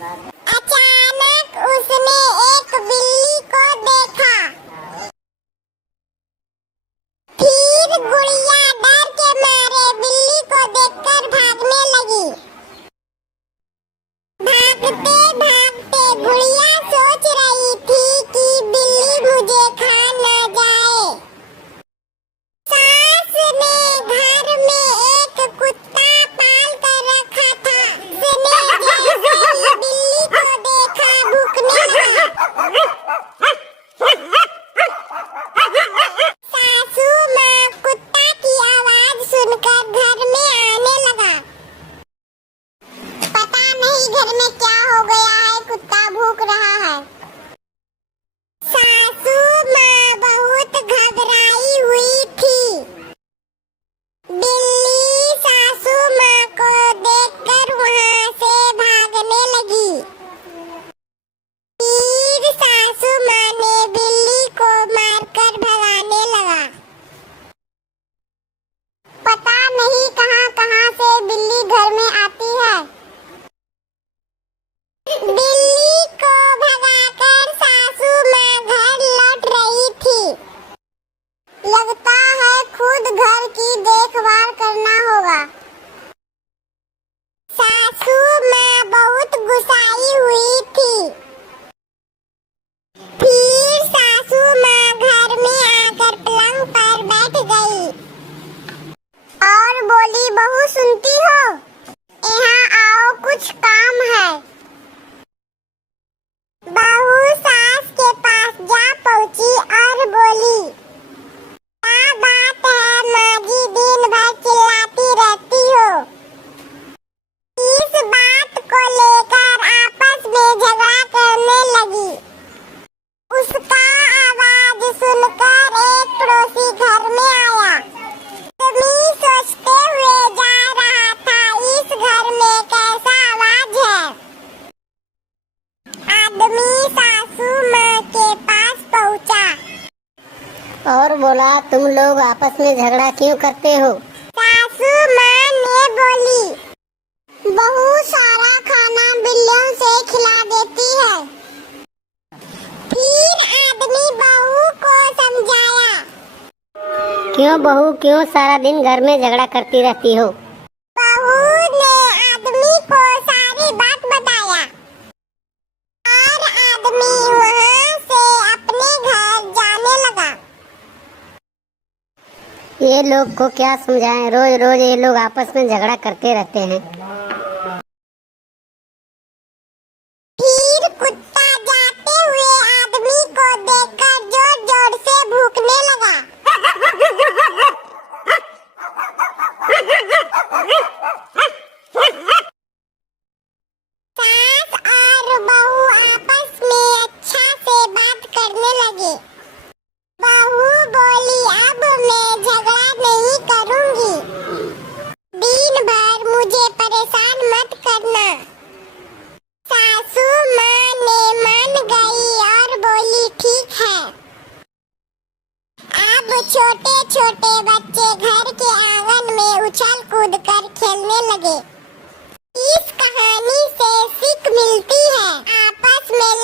अचानक उसने एक बिल्ली को देखा। फिर गुड़िया डर के मारे बिल्ली को देखकर भागने लगी। भागते भागते गुड़िया सोच रही थी कि बिल्ली मुझे खा न जाए। सास ने घर में एक कुत्ता पाल कर रखा था। उसने जैसे ही बिल्ली को देखा भूखने लगा। सासू माँ कुत्ता की आवाज सुनकर घर में आने लगा। पता नहीं घर में क्या हो गया है, कुत्ता भूख रहा है। सासू माँ बहुत घबराई हुई थी। बिल्ली सासू माँ को देखकर वहाँ से भागने लगी। फिर सासू माँ ने बिल्ली को मारकर भगाने लगा। पता नहीं कहाँ से बिल्ली घर में आती है। बिल्ली को भगाकर सासू माँ घर लौट रही थी। लगता है खुद घर की देखभाल करना होगा। सासू माँ बहुत गुस्साई हुई थी। फिर सासू माँ घर में आकर पलंग पर बैठ गई और बोली, बहू सुनती हो? यहाँ आओ, कुछ काम है। बहू सास के पास जा पहुंची और बोली, क्या बात है माँ जी, दिन भर चिल्लाती रहती हो? इस बात को लेकर आपस में झगड़ा करने लगी। उसका आवाज सुनकर एक पड़ोसी घर में आया। आदमी सोचते हुए जा रहा था, इस घर में कैसा आवाज है। आदमी सासू माँ के पास पहुँचा और बोला, तुम लोग आपस में झगड़ा क्यों करते हो? सासू माँ ने बोली, बहू सारा खाना बिल्लियों से खिला देती है। फिर आदमी बहू को समझाया। क्यों बहू, क्यों सारा दिन घर में झगड़ा करती रहती हो? बहू ने आदमी को सारी बात बताया और आदमी वहाँ से अपने घर जाने लगा। ये लोग को क्या समझाएं, रोज रोज ये लोग आपस में झगड़ा करते रहते हैं। फिर कुत्ता जाते हुए आदमी को देखकर जोर जोर से भौंकने लगा। सास और बहू आपस में अच्छा से बात करने लगे। बहू बोली, अब मैं झगड़ा नहीं करूंगी। दिन भर मुझे परेशान मत करना। सासू माँ ने मान गई और बोली, ठीक है। अब छोटे छोटे बच्चे घर के आंगन में उछल कूद कर खेलने लगे। इस कहानी से सीख मिलती है, आपस में